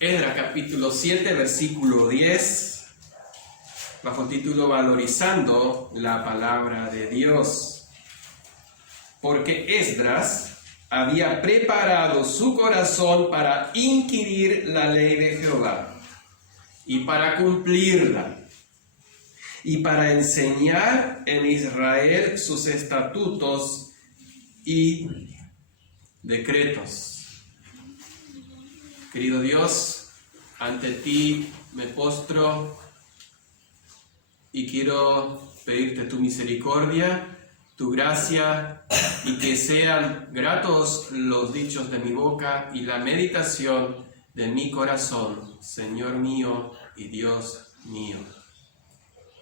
Esdras capítulo 7, versículo 10, bajo el título Valorizando la palabra de Dios. Porque Esdras había preparado su corazón para inquirir la ley de Jehová y para cumplirla, y para enseñar en Israel sus estatutos y decretos. Querido Dios, ante ti me postro y quiero pedirte tu misericordia, tu gracia, y que sean gratos los dichos de mi boca y la meditación de mi corazón, Señor mío y Dios mío.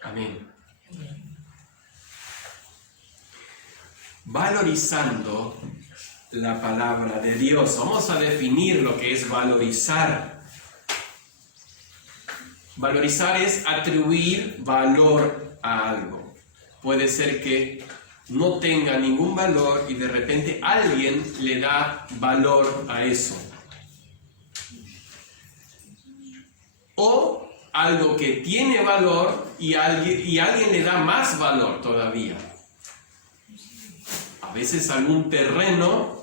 Amén. Valorizando la palabra de Dios. Vamos a definir lo que es valorizar. Valorizar es atribuir valor a algo. Puede ser que no tenga ningún valor y de repente alguien le da valor a eso. O algo que tiene valor y alguien le da más valor todavía. A veces algún terreno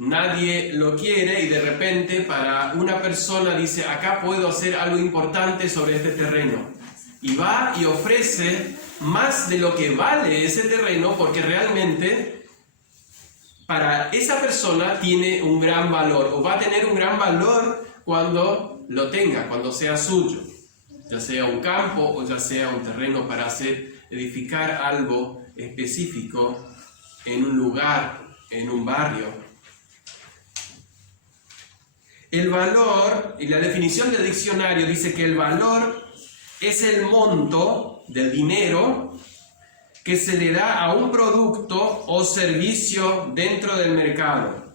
nadie lo quiere y de repente para una persona dice, acá puedo hacer algo importante sobre este terreno. Y va y ofrece más de lo que vale ese terreno porque realmente para esa persona tiene un gran valor o va a tener un gran valor cuando lo tenga, cuando sea suyo. Ya sea un campo o ya sea un terreno para edificar algo específico en un lugar, en un barrio. El valor, y la definición del diccionario dice que el valor es el monto del dinero que se le da a un producto o servicio dentro del mercado,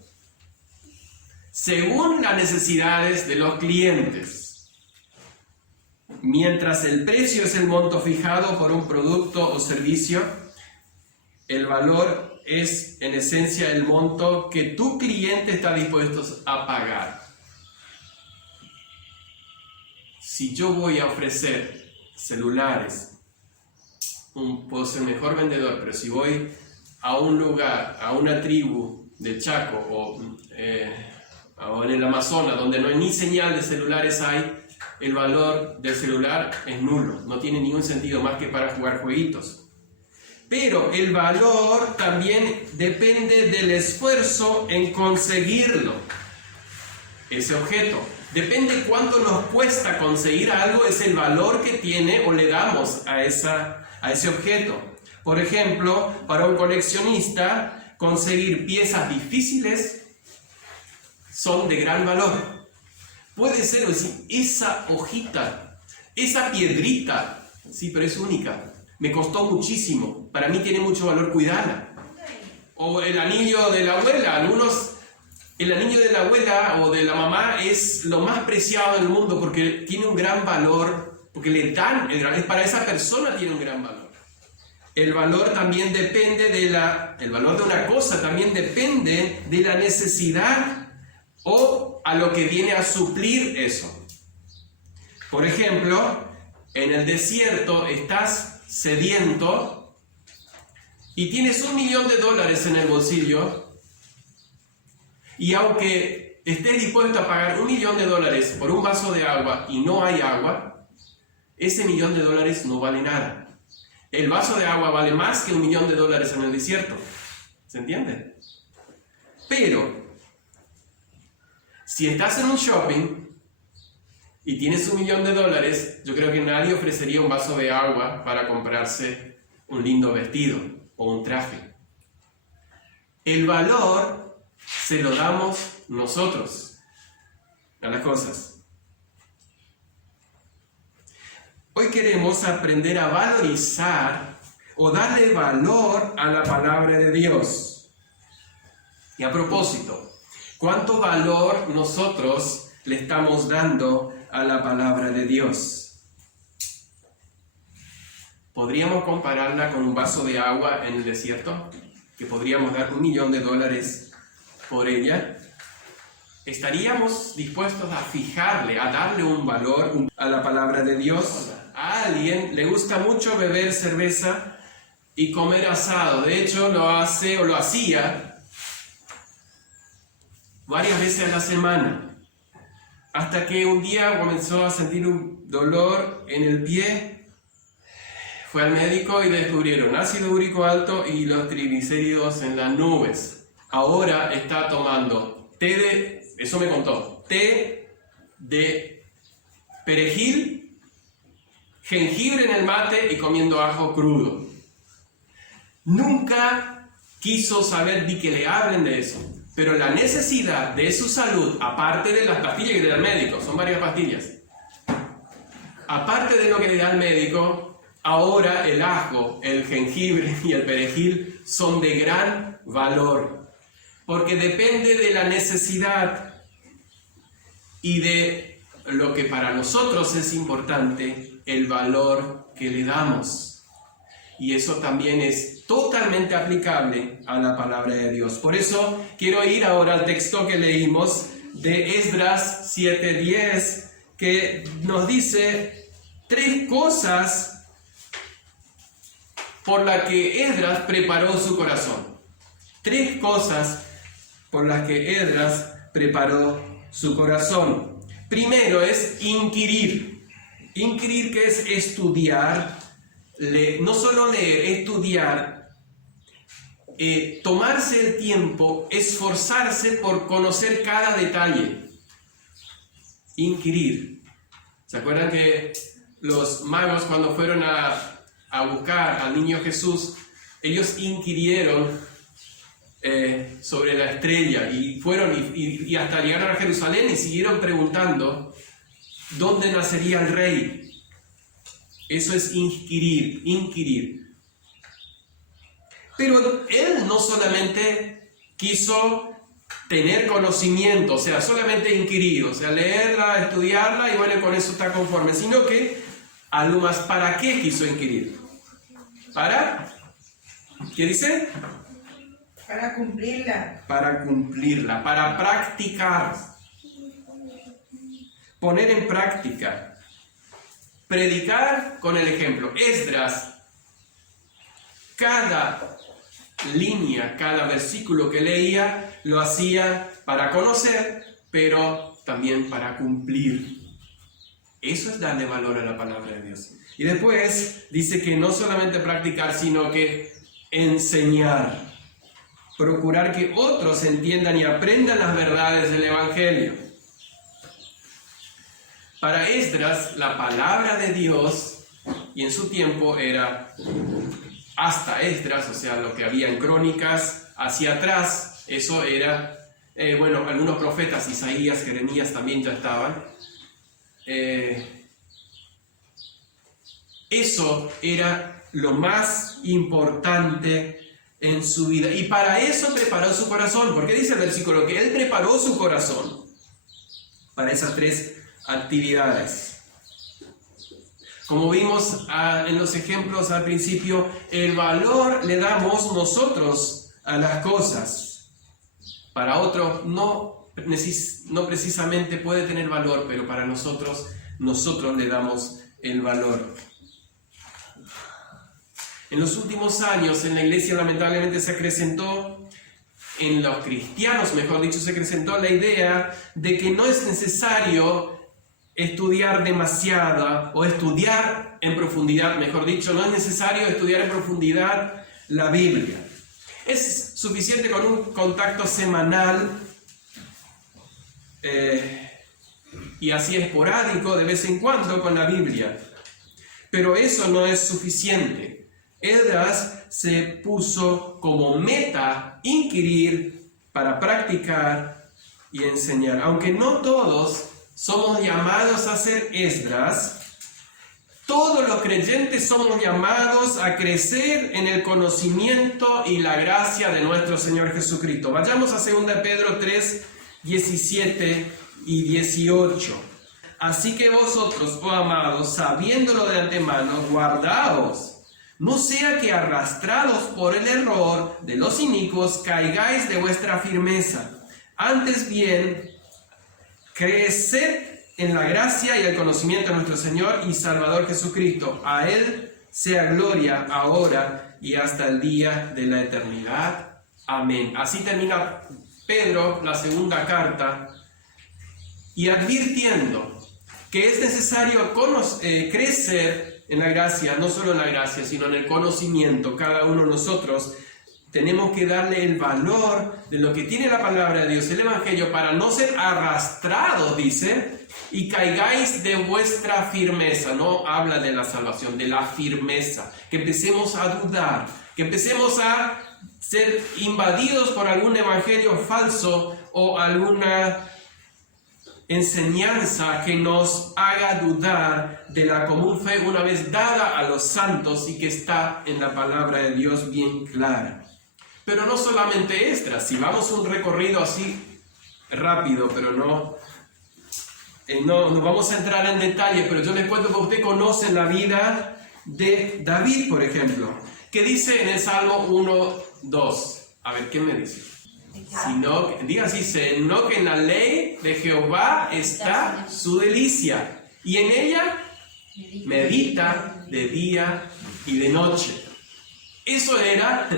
según las necesidades de los clientes. Mientras el precio es el monto fijado por un producto o servicio, el valor es en esencia el monto que tu cliente está dispuesto a pagar. Si yo voy a ofrecer celulares, puedo ser mejor vendedor, pero si voy a un lugar, a una tribu de Chaco o en el Amazonas, donde no hay ni señal de celulares el valor del celular es nulo, no tiene ningún sentido más que para jugar jueguitos. Pero el valor también depende del esfuerzo en conseguirlo, ese objeto. Depende cuánto nos cuesta conseguir algo, es el valor que tiene o le damos a ese objeto. Por ejemplo, para un coleccionista, conseguir piezas difíciles son de gran valor. Puede ser, esa hojita, esa piedrita, sí, pero es única. Me costó muchísimo. Para mí tiene mucho valor cuidarla. O el anillo de la abuela. El anillo de la abuela o de la mamá es lo más preciado del mundo porque tiene un gran valor, porque le dan, para esa persona tiene un gran valor. El valor también depende el valor de una cosa también depende de la necesidad o a lo que viene a suplir eso. Por ejemplo, en el desierto estás sediento y tienes $1.000.000 en el bolsillo y aunque estés dispuesto a pagar $1.000.000 por un vaso de agua y no hay agua, ese $1.000.000 no vale nada. El vaso de agua vale más que $1.000.000 en el desierto. ¿Se entiende? Pero si estás en un shopping y tienes $1.000.000, yo creo que nadie ofrecería un vaso de agua para comprarse un lindo vestido o un traje. El valor se lo damos nosotros a las cosas. Hoy queremos aprender a valorizar o darle valor a la palabra de Dios. Y a propósito, ¿cuánto valor nosotros le estamos dando a la palabra de Dios? ¿Podríamos compararla con un vaso de agua en el desierto? ¿Que podríamos dar $1.000.000 por ella? ¿estaríamos dispuestos a fijarle, a darle un valor a la palabra de Dios? A alguien le gusta mucho beber cerveza y comer asado. De hecho, lo hace o lo hacía varias veces a la semana. Hasta que un día comenzó a sentir un dolor en el pie. Fue al médico y le descubrieron ácido úrico alto y los triglicéridos en las nubes. Ahora está tomando eso me contó, té de perejil, jengibre en el mate y comiendo ajo crudo. Nunca quiso saber ni que le hablen de eso, pero la necesidad de su salud, aparte de las pastillas que le da el médico, son varias pastillas, aparte de lo que le da el médico, ahora el ajo, el jengibre y el perejil son de gran valor, porque depende de la necesidad y de lo que para nosotros es importante, el valor que le damos. Y eso también es totalmente aplicable a la palabra de Dios. Por eso quiero ir ahora al texto que leímos de Esdras 7:10, que nos dice 3 cosas por las que Esdras preparó su corazón. 3 cosas por las que Esdras preparó su corazón. Primero es inquirir. Inquirir, que es estudiar, no solo leer, estudiar, tomarse el tiempo, esforzarse por conocer cada detalle. Inquirir. ¿Se acuerdan que los magos, cuando fueron a buscar al niño Jesús, ellos inquirieron sobre la estrella y fueron y hasta llegaron a Jerusalén y siguieron preguntando dónde nacería el rey? Eso es inquirir. Pero él no solamente quiso tener conocimiento, o sea, solamente inquirir, o sea, leerla, estudiarla y bueno, con eso está conforme, sino que algo más. ¿Para qué quiso inquirir? ¿Qué dice? Para cumplirla. Para cumplirla, para practicar. Poner en práctica. Predicar con el ejemplo. Esdras, cada línea, cada versículo que leía, lo hacía para conocer, pero también para cumplir. Eso es darle valor a la palabra de Dios. Y después dice que no solamente practicar, sino que enseñar. Procurar que otros entiendan y aprendan las verdades del Evangelio. Para Esdras, la palabra de Dios, y en su tiempo era hasta Esdras, o sea, lo que había en Crónicas, hacia atrás, eso era, algunos profetas, Isaías, Jeremías también ya estaban. Eso era lo más importante en su vida. Y para eso preparó su corazón. Porque dice el versículo que él preparó su corazón para esas 3 actividades. Como vimos en los ejemplos al principio, el valor le damos nosotros a las cosas. Para otros no precisamente puede tener valor, pero para nosotros le damos el valor. En los últimos años en la iglesia lamentablemente se acrecentó, en los cristianos mejor dicho, se acrecentó la idea de que no es necesario estudiar demasiada o estudiar en profundidad, mejor dicho, no es necesario estudiar en profundidad la Biblia. Es suficiente con un contacto semanal y así esporádico de vez en cuando con la Biblia. Pero eso no es suficiente. Esdras se puso como meta inquirir para practicar y enseñar. Aunque no todos somos llamados a ser Esdras, todos los creyentes somos llamados a crecer en el conocimiento y la gracia de nuestro Señor Jesucristo. Vayamos a 2 Pedro 3, 17 y 18. Así que vosotros, oh amados, sabiéndolo de antemano, guardaos. No sea que arrastrados por el error de los inicuos caigáis de vuestra firmeza. Antes bien, Creced en la gracia y el conocimiento de nuestro Señor y Salvador Jesucristo. A Él sea gloria ahora y hasta el día de la eternidad. Amén. Así termina Pedro la segunda carta, y advirtiendo que es necesario crecer en la gracia, no solo en la gracia, sino en el conocimiento. Cada uno de nosotros tenemos que darle el valor de lo que tiene la palabra de Dios, el Evangelio, para no ser arrastrados, dice, y caigáis de vuestra firmeza. No habla de la salvación, de la firmeza. Que empecemos a dudar, que empecemos a ser invadidos por algún evangelio falso o alguna enseñanza que nos haga dudar de la común fe una vez dada a los santos y que está en la palabra de Dios bien clara. Pero no solamente Esdras. Si vamos un recorrido así rápido, pero no vamos a entrar en detalle, pero yo les cuento que ustedes conocen la vida de David, por ejemplo, que dice en el Salmo 1:2. A ver, ¿qué me dice? Diga así, sino que en la ley de Jehová está su delicia, y en ella medita de día y de noche. Eso era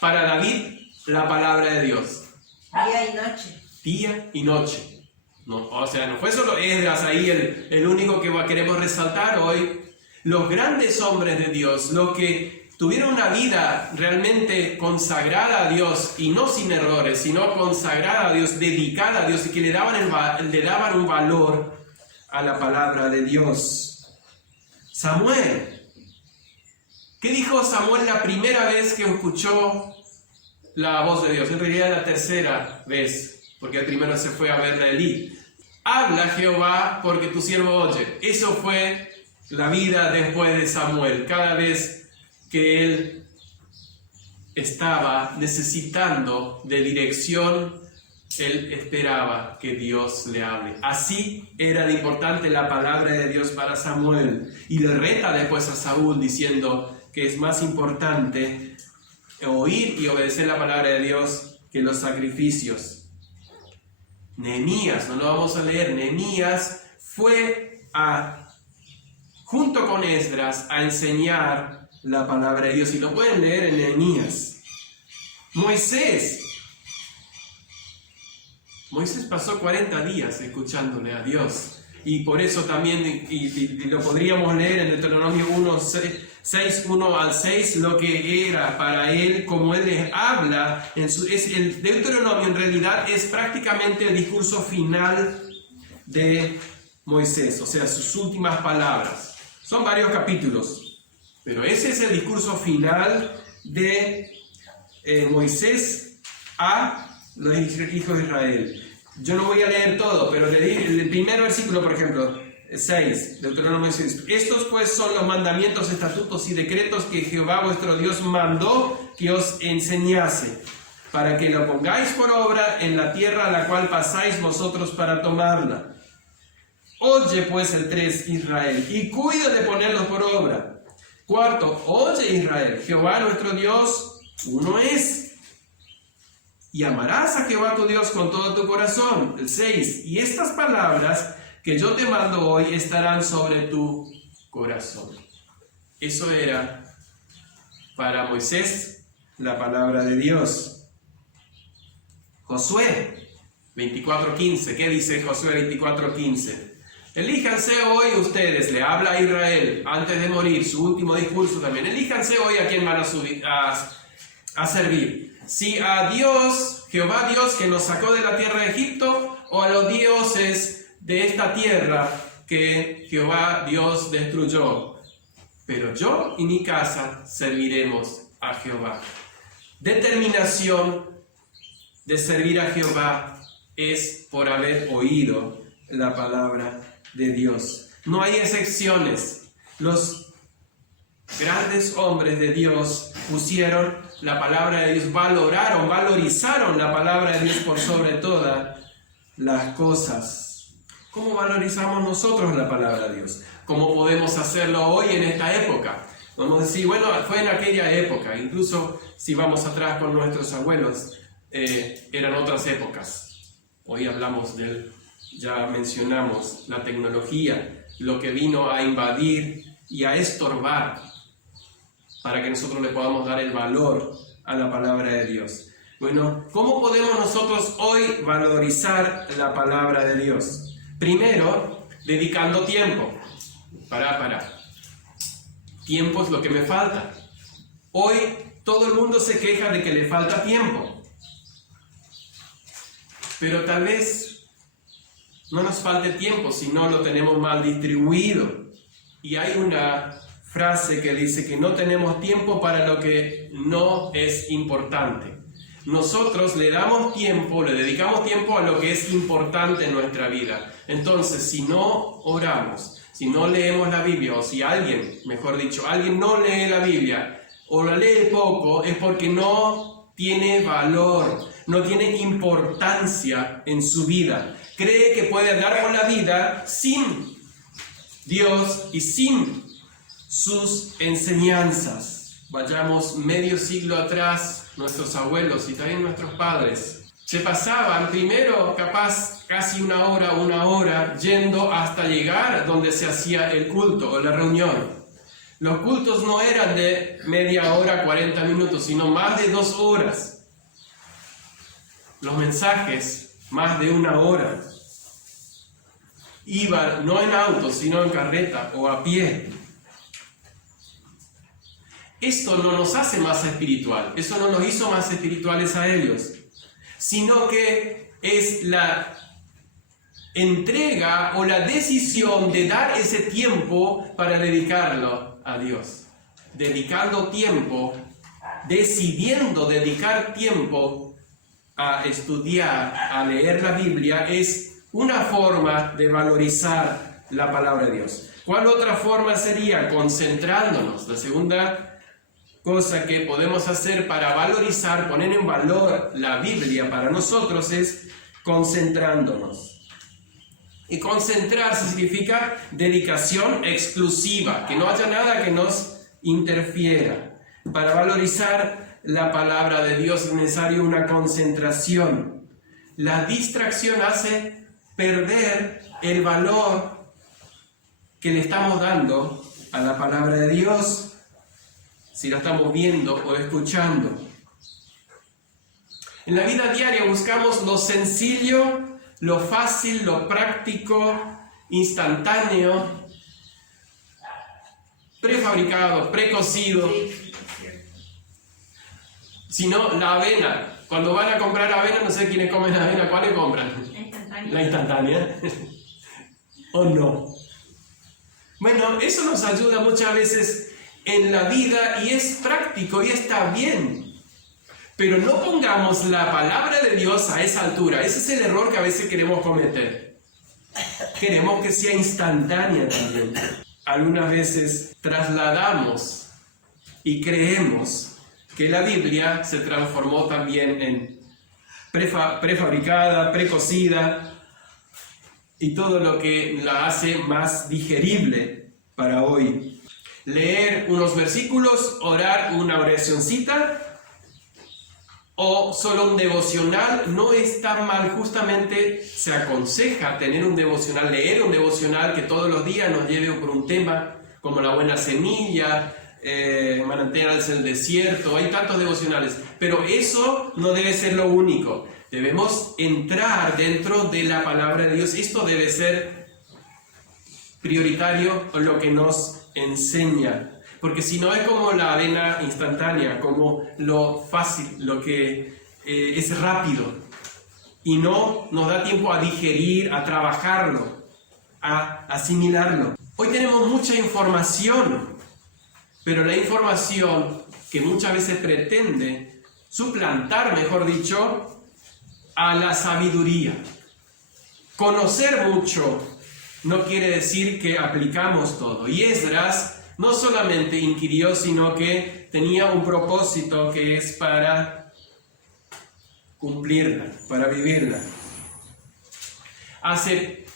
para David la palabra de Dios. Día y noche. Día y noche. No, o sea, no fue solo Esdras ahí el único que queremos resaltar hoy. Los grandes hombres de Dios, los que tuvieron una vida realmente consagrada a Dios, y no sin errores, sino consagrada a Dios, dedicada a Dios, y que le daban un valor a la palabra de Dios. Samuel. ¿Qué dijo Samuel la primera vez que escuchó la voz de Dios? En realidad la tercera vez, porque el primero se fue a verle a Elí. Habla Jehová, porque tu siervo oye. Eso fue la vida después de Samuel. Cada vez que él estaba necesitando de dirección, él esperaba que Dios le hable. Así era de importante la palabra de Dios para Samuel. Y le reta después a Saúl diciendo que es más importante oír y obedecer la palabra de Dios que los sacrificios. Nehemías, no lo vamos a leer, Nehemías fue junto con Esdras a enseñar la palabra de Dios, y lo pueden leer en Nehemías. Moisés pasó 40 días escuchándole a Dios, y por eso también, y lo podríamos leer en Deuteronomio 1 al 6, lo que era para él, como él les habla, el Deuteronomio en realidad es prácticamente el discurso final de Moisés, o sea, sus últimas palabras. Son varios capítulos, pero ese es el discurso final de Moisés a los hijos de Israel. Yo no voy a leer todo, pero el primer versículo, por ejemplo, 6, Deuteronomio 6. Estos pues son los mandamientos, estatutos y decretos que Jehová vuestro Dios mandó que os enseñase, para que lo pongáis por obra en la tierra a la cual pasáis vosotros para tomarla. Oye pues el 3, Israel, y cuida de ponerlos por obra. 4, oye Israel, Jehová nuestro Dios uno es. Y amarás a Jehová tu Dios con todo tu corazón. El 6, y estas palabras que yo te mando hoy estarán sobre tu corazón. Eso era para Moisés la palabra de Dios. Josué 24:15. ¿Qué dice Josué 24:15? Elíjanse hoy ustedes, le habla a Israel antes de morir, su último discurso también. Elíjanse hoy a quién van a servir. Si a Dios, Jehová Dios que nos sacó de la tierra de Egipto, o a los dioses de esta tierra que Jehová Dios destruyó. Pero yo y mi casa serviremos a Jehová. Determinación de servir a Jehová es por haber oído la palabra de Dios. No hay excepciones. Los grandes hombres de Dios pusieron la palabra de Dios, valorizaron la palabra de Dios por sobre todas las cosas. ¿Cómo valorizamos nosotros la palabra de Dios? ¿Cómo podemos hacerlo hoy en esta época? Vamos a decir, bueno, fue en aquella época, incluso si vamos atrás con nuestros abuelos, eran otras épocas. Hoy hablamos del ya mencionamos, la tecnología, lo que vino a invadir y a estorbar para que nosotros le podamos dar el valor a la palabra de Dios. Bueno, ¿cómo podemos nosotros hoy valorizar la palabra de Dios? Primero, dedicando tiempo. Tiempo es lo que me falta. Hoy todo el mundo se queja de que le falta tiempo. Pero tal vez no nos falte tiempo si no lo tenemos mal distribuido. Y hay una frase que dice que no tenemos tiempo para lo que no es importante. Nosotros le damos tiempo, le dedicamos tiempo a lo que es importante en nuestra vida. Entonces, si no oramos, si no leemos la Biblia, o si alguien, mejor dicho, alguien no lee la Biblia o la lee poco, es porque no tiene valor, no tiene importancia en su vida. Cree que puede andar con la vida sin Dios y sin sus enseñanzas. Vayamos medio siglo atrás, nuestros abuelos y también nuestros padres se pasaban primero capaz casi una hora yendo hasta llegar donde se hacía el culto o la reunión. Los cultos no eran de media hora, 40 minutos, sino más de 2 horas. Los mensajes, más de 1 hora. Iban no en auto, sino en carreta o a pie. Esto no nos hace más espiritual, eso no nos hizo más espirituales a ellos, sino que es la entrega o la decisión de dar ese tiempo para dedicarlo a Dios. Dedicando tiempo, decidiendo dedicar tiempo a estudiar, a leer la Biblia, es una forma de valorizar la palabra de Dios. ¿Cuál otra forma sería? Concentrándonos. La segunda cosa que podemos hacer para valorizar, poner en valor la Biblia para nosotros es concentrándonos. Y concentrarse significa dedicación exclusiva, que no haya nada que nos interfiera. Para valorizar la palabra de Dios es necesaria una concentración. La distracción hace perder el valor que le estamos dando a la palabra de Dios, si la estamos viendo o escuchando. En la vida diaria buscamos lo sencillo, lo fácil, lo práctico, instantáneo, prefabricado, precocido. Si no, la avena. Cuando van a comprar avena, no sé quiénes comen avena, ¿cuál le compran? La instantánea. ¿O no? Bueno, eso nos ayuda muchas veces en la vida y es práctico y está bien. Pero no pongamos la palabra de Dios a esa altura. Ese es el error que a veces queremos cometer. Queremos que sea instantánea también. Algunas veces trasladamos y creemos que la Biblia se transformó también en prefabricada, precocida y todo lo que la hace más digerible para hoy. Leer unos versículos, orar una oracioncita o solo un devocional no es tan mal. Justamente se aconseja tener un devocional, leer un devocional que todos los días nos lleve por un tema, como la buena semilla, manantiales del desierto. Hay tantos devocionales, pero eso no debe ser lo único. Debemos entrar dentro de la palabra de Dios. Esto debe ser prioritario en lo que nos enseña, porque si no es como la avena instantánea, como lo fácil, lo que es rápido y no nos da tiempo a digerir, a trabajarlo, a asimilarlo. Hoy tenemos mucha información, pero la información que muchas veces pretende suplantar, mejor dicho, a la sabiduría. Conocer mucho no quiere decir que aplicamos todo. Y Esdras no solamente inquirió, sino que tenía un propósito que es para cumplirla, para vivirla. Hace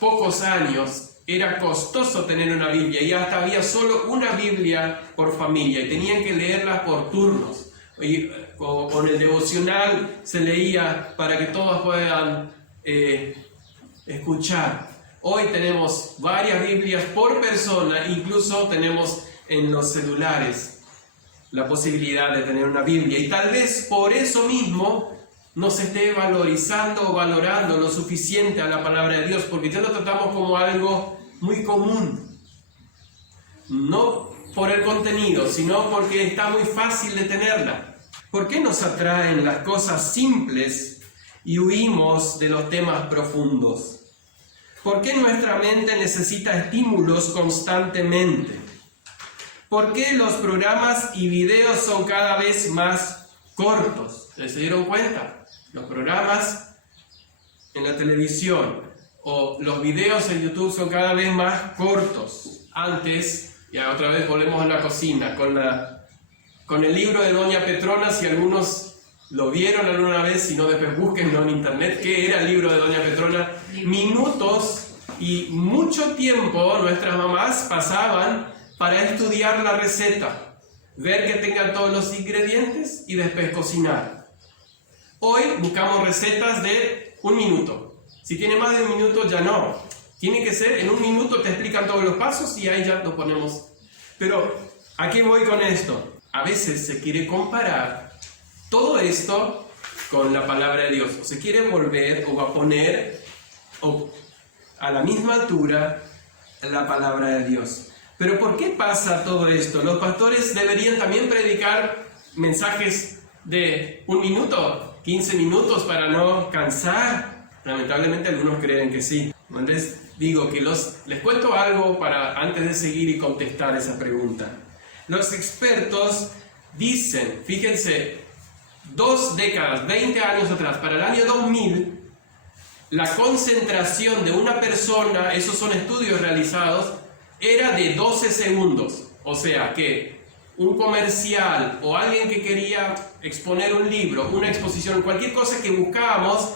pocos años era costoso tener una Biblia y hasta había solo una Biblia por familia y tenían que leerla por turnos. Y con el devocional se leía para que todos puedan escuchar. Hoy tenemos varias Biblias por persona, incluso tenemos en los celulares la posibilidad de tener una Biblia. Y tal vez por eso mismo no se esté valorizando o valorando lo suficiente a la palabra de Dios, porque ya lo tratamos como algo muy común. No por el contenido, sino porque está muy fácil de tenerla. ¿Por qué nos atraen las cosas simples y huimos de los temas profundos? ¿Por qué nuestra mente necesita estímulos constantemente? ¿Por qué los programas y videos son cada vez más cortos? ¿Se dieron cuenta? Los programas en la televisión o los videos en YouTube son cada vez más cortos. Antes, ya otra vez volvemos a la cocina, con el libro de Doña Petrona, si algunos lo vieron alguna vez, si no después búsquenlo en internet, ¿qué era el libro de Doña Petrona? Minutos y mucho tiempo nuestras mamás pasaban para estudiar la receta, ver que tengan todos los ingredientes y después cocinar. Hoy buscamos recetas de 1 minuto. Si tiene más de 1 minuto ya no. Tiene que ser en 1 minuto, te explican todos los pasos y ahí ya lo ponemos. Pero, ¿a qué voy con esto? A veces se quiere comparar todo esto con la palabra de Dios. O se quiere volver o a poner a la misma altura la palabra de Dios. Pero ¿por qué pasa todo esto? Los pastores deberían también predicar mensajes de 1 minuto, 15 minutos para no cansar. Lamentablemente algunos creen que sí. Les digo que les cuento algo antes de seguir y contestar esa pregunta. Los expertos dicen, fíjense, 2 décadas, 20 años atrás, para el año 2000, la concentración de una persona, esos son estudios realizados, era de 12 segundos. O sea que un comercial o alguien que quería exponer un libro, una exposición, cualquier cosa que buscábamos,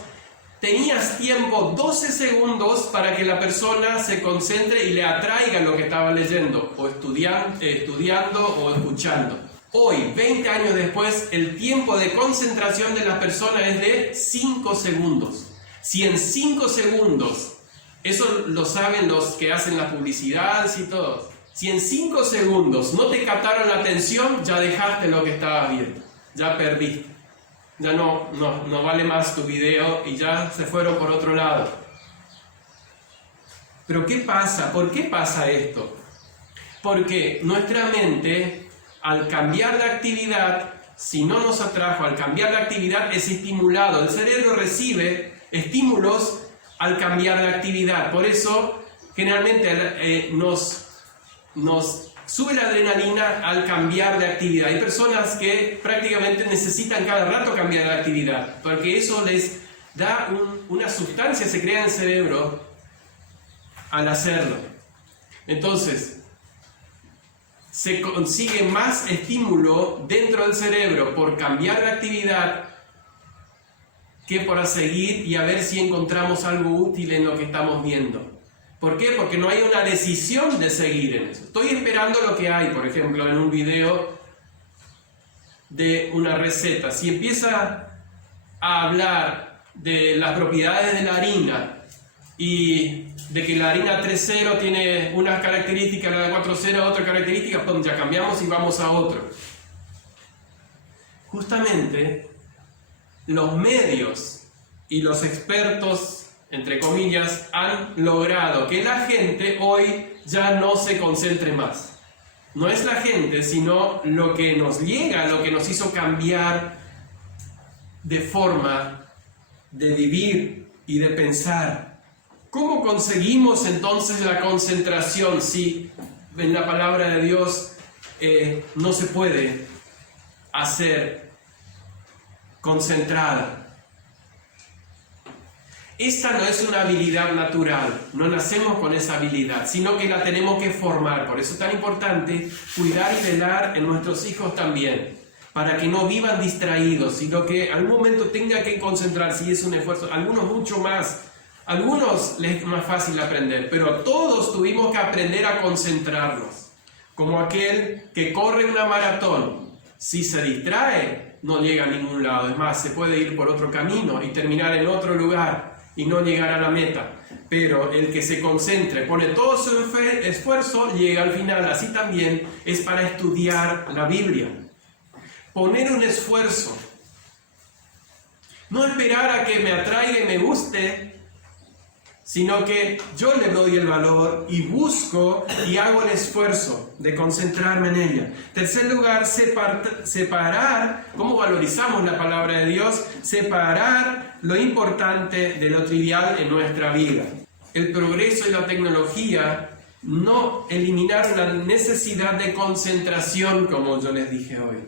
tenías tiempo 12 segundos para que la persona se concentre y le atraiga lo que estaba leyendo, o estudiando o escuchando. Hoy, 20 años después, el tiempo de concentración de las personas es de 5 segundos. Si en 5 segundos, eso lo saben los que hacen la publicidad y todo, si en 5 segundos no te captaron la atención, ya dejaste lo que estabas viendo, ya perdiste. Ya no vale más tu video y ya se fueron por otro lado. Pero ¿qué pasa? ¿Por qué pasa esto? Porque nuestra mente, al cambiar de actividad, si no nos atrajo, al cambiar de actividad es estimulado. El cerebro recibe estímulos al cambiar de actividad. Por eso, generalmente nos sube la adrenalina al cambiar de actividad. Hay personas que prácticamente necesitan cada rato cambiar de actividad, porque eso les da una sustancia, se crea en el cerebro al hacerlo. Entonces, se consigue más estímulo dentro del cerebro por cambiar de actividad que por seguir y a ver si encontramos algo útil en lo que estamos viendo. ¿Por qué? Porque no hay una decisión de seguir en eso. Estoy esperando lo que hay, por ejemplo, en un video de una receta. Si empieza a hablar de las propiedades de la harina y de que la harina 3.0 tiene unas características, la de 4.0 otras características, pues ya cambiamos y vamos a otro. Justamente, los medios y los expertos, entre comillas, han logrado que la gente hoy ya no se concentre más. No es la gente, sino lo que nos llega, lo que nos hizo cambiar de forma de vivir y de pensar. ¿Cómo conseguimos entonces la concentración si en la palabra de Dios no se puede hacer concentrada? Esta no es una habilidad natural, no nacemos con esa habilidad, sino que la tenemos que formar. Por eso es tan importante cuidar y velar en nuestros hijos también, para que no vivan distraídos, sino que algún momento tengan que concentrarse, y es un esfuerzo. Algunos mucho más, algunos les es más fácil aprender, pero todos tuvimos que aprender a concentrarnos. Como aquel que corre una maratón, si se distrae, no llega a ningún lado. Es más, se puede ir por otro camino y terminar en otro lugar y no llegar a la meta. Pero el que se concentre, pone todo su esfuerzo, llega al final. Así también es para estudiar la Biblia. Poner un esfuerzo. No esperar a que me atraiga y me guste, sino que yo le doy el valor y busco y hago el esfuerzo de concentrarme en ella. Tercer lugar, separar. ¿Cómo valorizamos la palabra de Dios? Separar lo importante de lo trivial en nuestra vida. El progreso y la tecnología no eliminaron la necesidad de concentración, como yo les dije hoy.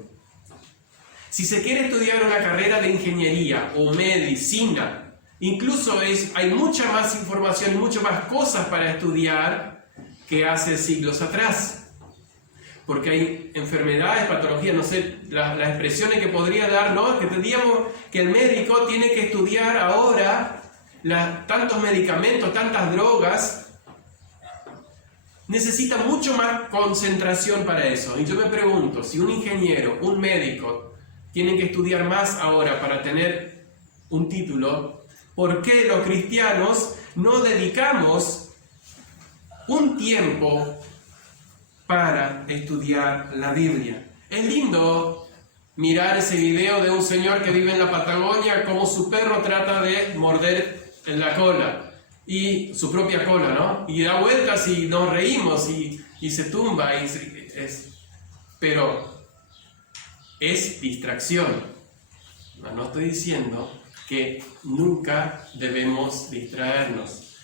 Si se quiere estudiar una carrera de ingeniería o medicina, incluso hay mucha más información y muchas más cosas para estudiar que hace siglos atrás. Porque hay enfermedades, patologías, no sé, las expresiones que podría dar, ¿no? Que tendríamos que el médico tiene que estudiar ahora tantos medicamentos, tantas drogas. Necesita mucho más concentración para eso. Y yo me pregunto, si un ingeniero, un médico, tienen que estudiar más ahora para tener un título, ¿por qué los cristianos no dedicamos un tiempo para estudiar la Biblia? Es lindo mirar ese video de un señor que vive en la Patagonia, cómo su perro trata de morder en la cola, y su propia cola, ¿no? Y da vueltas y nos reímos y se tumba, pero es distracción. No estoy diciendo que nunca debemos distraernos.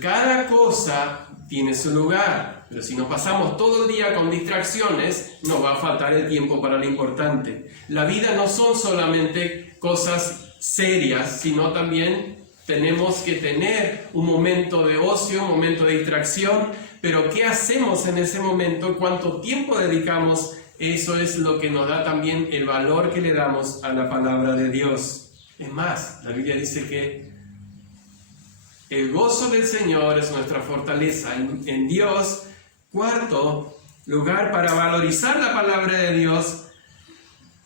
Cada cosa tiene su lugar, pero si nos pasamos todo el día con distracciones, nos va a faltar el tiempo para lo importante. La vida no son solamente cosas serias, sino también tenemos que tener un momento de ocio, un momento de distracción, pero ¿qué hacemos en ese momento? ¿Cuánto tiempo dedicamos? Eso es lo que nos da también el valor que le damos a la palabra de Dios. Es más, la Biblia dice que el gozo del Señor es nuestra fortaleza en Dios. Cuarto lugar, para valorizar la palabra de Dios,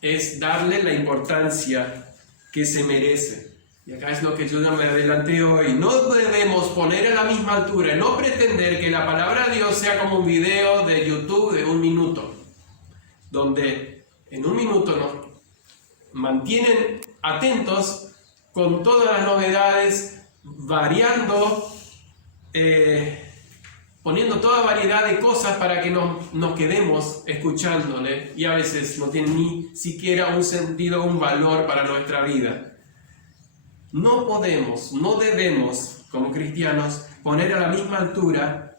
es darle la importancia que se merece. Y acá es lo que yo me adelanté hoy. No debemos poner a la misma altura, no pretender que la palabra de Dios sea como un video de YouTube de 1 minuto, donde en 1 minuto nos mantienen atentos con todas las novedades, variando, poniendo toda variedad de cosas para que nos quedemos escuchándole, y a veces no tiene ni siquiera un sentido, un valor para nuestra vida. No podemos, no debemos, como cristianos, poner a la misma altura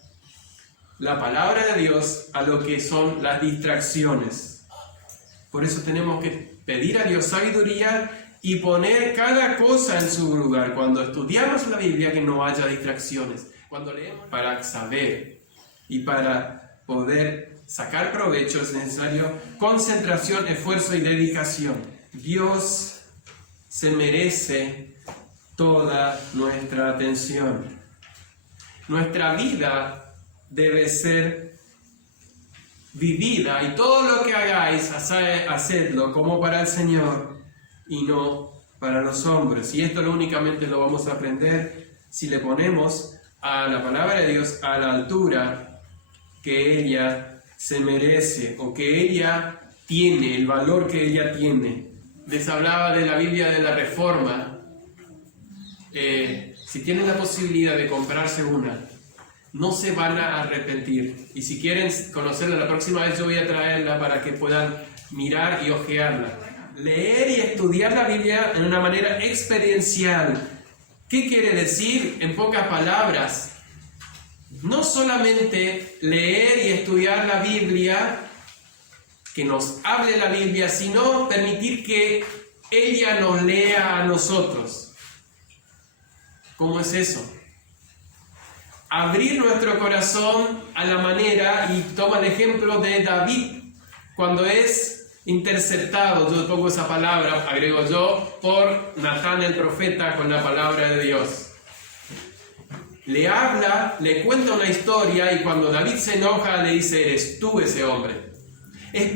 la palabra de Dios a lo que son las distracciones. Por eso tenemos que pedir a Dios sabiduría y poner cada cosa en su lugar. Cuando estudiamos la Biblia, que no haya distracciones. Cuando leemos, para saber y para poder sacar provecho es necesario concentración, esfuerzo y dedicación. Dios se merece toda nuestra atención. Nuestra vida debe ser vivida, y todo lo que hagáis, hacedlo como para el Señor y no para los hombres. Y esto únicamente lo vamos a aprender si le ponemos a la palabra de Dios a la altura que ella se merece, o que ella tiene, el valor que ella tiene. Les hablaba de la Biblia de la Reforma. Si tienen la posibilidad de comprarse una, no se van a arrepentir. Y si quieren conocerla, la próxima vez yo voy a traerla para que puedan mirar y hojearla. Leer y estudiar la Biblia en una manera experiencial. ¿Qué quiere decir? En pocas palabras, no solamente leer y estudiar la Biblia, que nos hable la Biblia, sino permitir que ella nos lea a nosotros. ¿Cómo es eso? Abrir nuestro corazón a la manera, y toma el ejemplo de David, cuando es interceptado, yo pongo esa palabra, agrego yo, por Natán el profeta con la palabra de Dios. Le habla, le cuenta una historia, y cuando David se enoja le dice: eres tú ese hombre. Es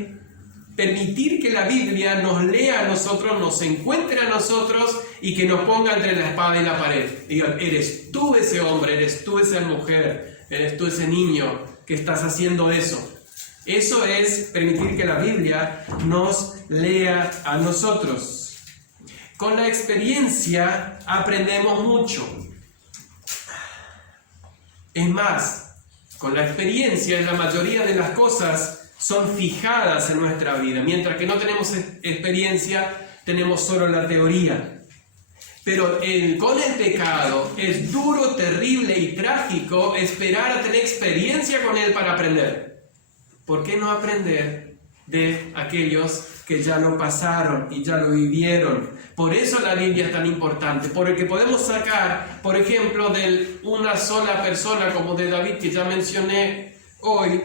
permitir que la Biblia nos lea a nosotros, nos encuentre a nosotros y que nos ponga entre la espada y la pared. Digan, eres tú ese hombre, eres tú esa mujer, eres tú ese niño que estás haciendo eso. Eso es permitir que la Biblia nos lea a nosotros. Con la experiencia aprendemos mucho. Es más, con la experiencia la mayoría de las cosas son fijadas en nuestra vida. Mientras que no tenemos experiencia, tenemos solo la teoría. Pero con el pecado es duro, terrible y trágico esperar a tener experiencia con él para aprender. ¿Por qué no aprender de aquellos que ya lo pasaron y ya lo vivieron? Por eso la Biblia es tan importante, porque podemos sacar, por ejemplo, de una sola persona como de David, que ya mencioné hoy,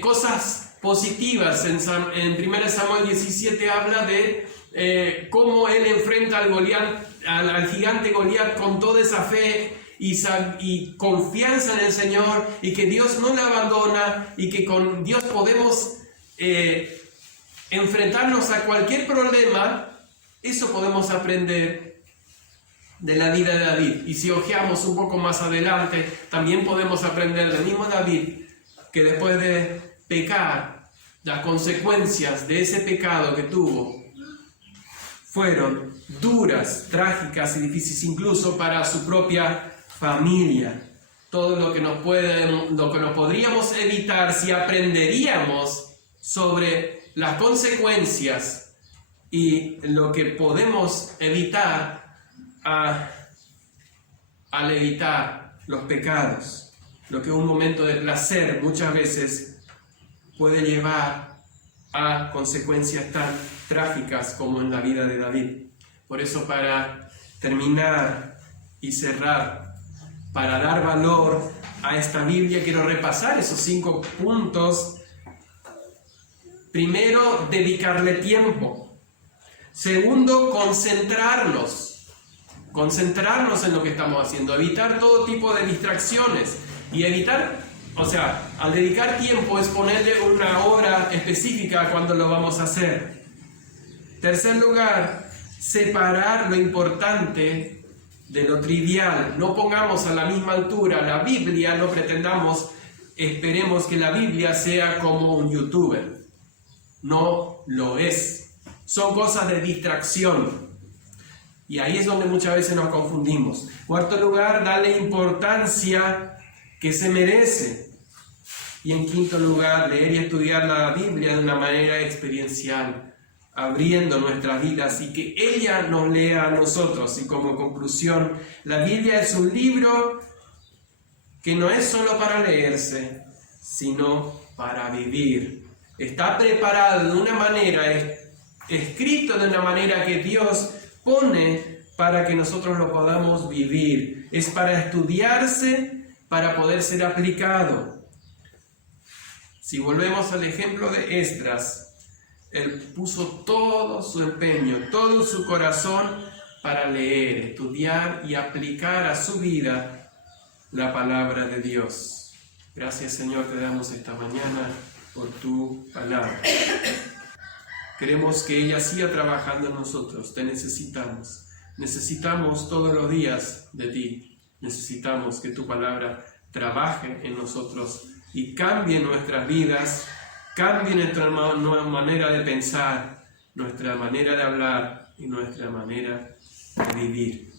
cosas positivas. En 1 Samuel 17 habla de cómo él enfrenta al gigante Goliat con toda esa fe y confianza en el Señor, y que Dios no le abandona, y que con Dios podemos enfrentarnos a cualquier problema. Eso podemos aprender de la vida de David. Y si hojeamos un poco más adelante, también podemos aprender del mismo David, que después de pecar, las consecuencias de ese pecado que tuvo fueron duras, trágicas y difíciles, incluso para su propia familia. Todo lo que nos podríamos evitar si aprenderíamos sobre las consecuencias y lo que podemos evitar al evitar los pecados. Lo que un momento de placer muchas veces puede llevar a consecuencias tan trágicas como en la vida de David. Por eso, para terminar y cerrar, para dar valor a esta Biblia, quiero repasar esos 5 puntos. Primero, dedicarle tiempo. Segundo, concentrarnos en lo que estamos haciendo, evitar todo tipo de distracciones y al dedicar tiempo es ponerle una hora específica cuando lo vamos a hacer. Tercer lugar, separar lo importante de lo trivial. No pongamos a la misma altura la Biblia, no esperemos que la Biblia sea como un youtuber. No lo es. Son cosas de distracción. Y ahí es donde muchas veces nos confundimos. Cuarto lugar, darle importancia que se merece. Y en quinto lugar, leer y estudiar la Biblia de una manera experiencial, abriendo nuestras vidas y que ella nos lea a nosotros. Y como conclusión, la Biblia es un libro que no es solo para leerse, sino para vivir. Está preparado de una manera, escrito de una manera que Dios pone para que nosotros lo podamos vivir. Es para estudiarse, para poder ser aplicado. Si volvemos al ejemplo de Esdras, él puso todo su empeño, todo su corazón para leer, estudiar y aplicar a su vida la palabra de Dios. Gracias, Señor, te damos esta mañana por tu palabra. Queremos que ella siga trabajando en nosotros. Te necesitamos. Necesitamos todos los días de ti. Necesitamos que tu palabra trabaje en nosotros y cambie nuestras vidas, cambie nuestra nueva manera de pensar, nuestra manera de hablar y nuestra manera de vivir.